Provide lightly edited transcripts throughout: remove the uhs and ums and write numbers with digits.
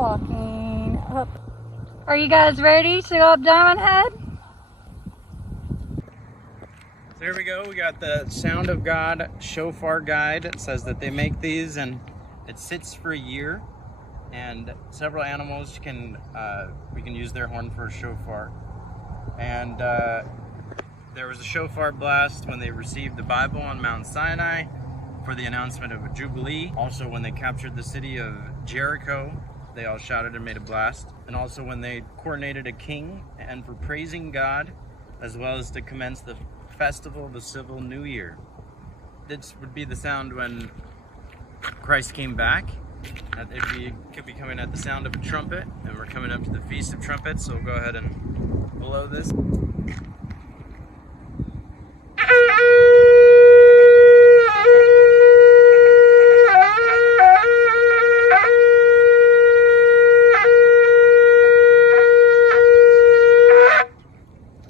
walking up. Are you guys ready to go up Diamond Head? So here we go. We got the Sound of God Shofar guide. It says that they make these and it sits for a year, and several animals we can use their horn for a shofar. And there was a shofar blast when they received the Bible on Mount Sinai for the announcement of a jubilee. Also when they captured the city of Jericho, they all shouted and made a blast. And also when they coronated a king and for praising God, as well as to commence the festival of the civil new year. This would be the sound when Christ came back. It could be coming at the sound of a trumpet, and we're coming up to the Feast of Trumpets, so we'll go ahead and blow this.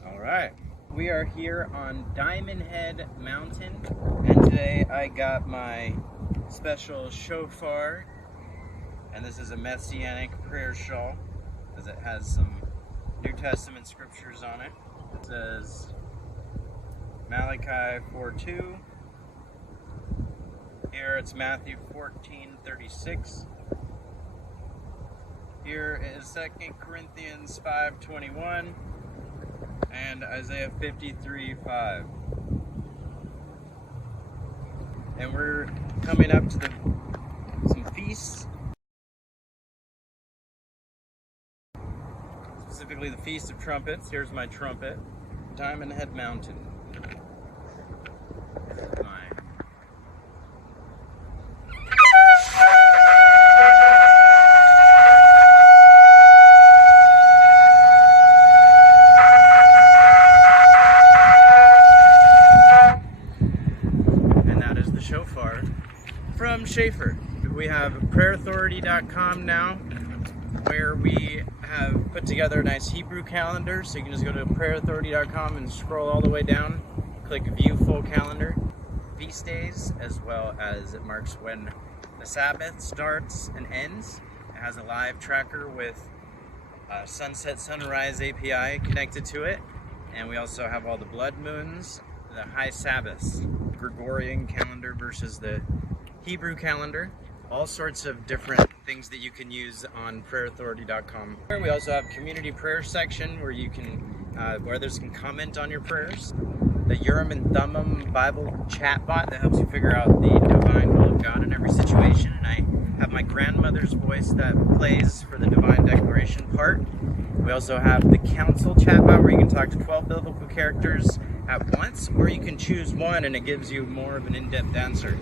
Alright, we are here on Diamond Head Mountain, and today I got my special shofar, and this is a Messianic prayer shawl, as it has some New Testament scriptures on it. It says Malachi 4:2. Here it's Matthew 14:36. Here is 2 Corinthians 5:21 and Isaiah 53:5. And we're coming up to some feasts. Specifically the Feast of Trumpets. Here's my trumpet. Diamond Head Mountain. And that is the shofar from Shofar. We have prayerauthority.com now, where we have put together a nice Hebrew calendar, so you can just go to prayerauthority.com and scroll all the way down, click view full calendar, feast days, as well as it marks when the Sabbath starts and ends. It has a live tracker with sunset sunrise API connected to it, and we also have all the blood moons, the high Sabbaths, Gregorian calendar versus the Hebrew calendar. All sorts of different things that you can use on prayerauthority.com. We also have community prayer section where you can, where others can comment on your prayers. The Urim and Thummim Bible chat bot that helps you figure out the divine will of God in every situation. And I have my grandmother's voice that plays for the divine declaration part. We also have the council chat bot where you can talk to 12 biblical characters at once, or you can choose one and it gives you more of an in-depth answer.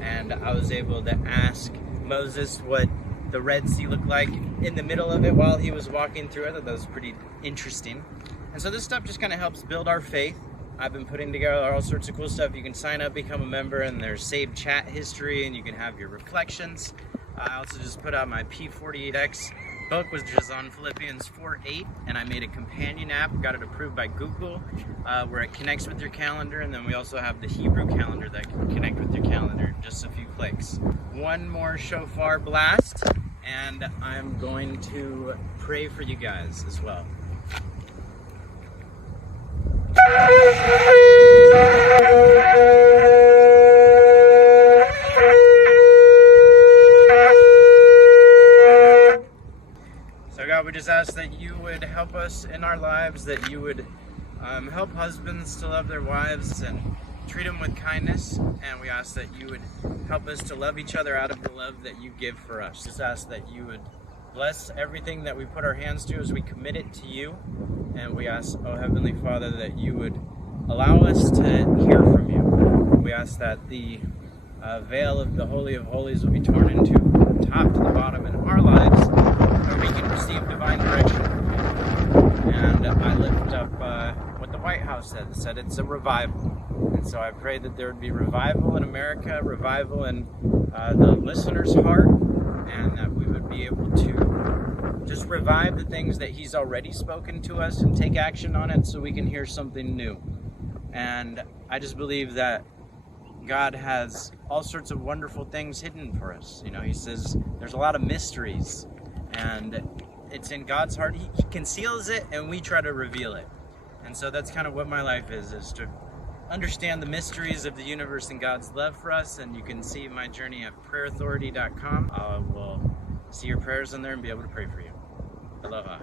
And I was able to ask Moses what the Red Sea looked like in the middle of it while he was walking through. I thought that was pretty interesting. And so this stuff just kind of helps build our faith. I've been putting together all sorts of cool stuff. You can sign up, become a member, and there's saved chat history, and you can have your reflections. I also just put out my P48X book, which is on Philippians 4:8, and I made a companion app, got it approved by Google, where it connects with your calendar, and then we also have the Hebrew calendar that can connect with your calendar in just a few clicks. One more shofar blast, and I'm going to pray for you guys as well. So God, we just ask that you would help us in our lives, that you would help husbands to love their wives and treat them with kindness, and we ask that you would help us to love each other out of the love that you give for us. Just ask that you would bless everything that we put our hands to as we commit it to you, and we ask, oh Heavenly Father, that you would allow us to hear from you. We ask that the veil of the Holy of Holies will be torn into from the top to the bottom in our lives, where we can receive divine direction. And I lift up what the White House said. It said it's a revival. And so I pray that there would be revival in America, revival in the listener's heart, and that we would be able to just revive the things that he's already spoken to us and take action on it so we can hear something new. And I just believe that God has all sorts of wonderful things hidden for us. You know, he says there's a lot of mysteries, and it's in God's heart. He conceals it, and we try to reveal it. And so that's kind of what my life is to understand the mysteries of the universe and God's love for us. And you can see my journey at prayerauthority.com. I will see your prayers in there and be able to pray for you. Aloha.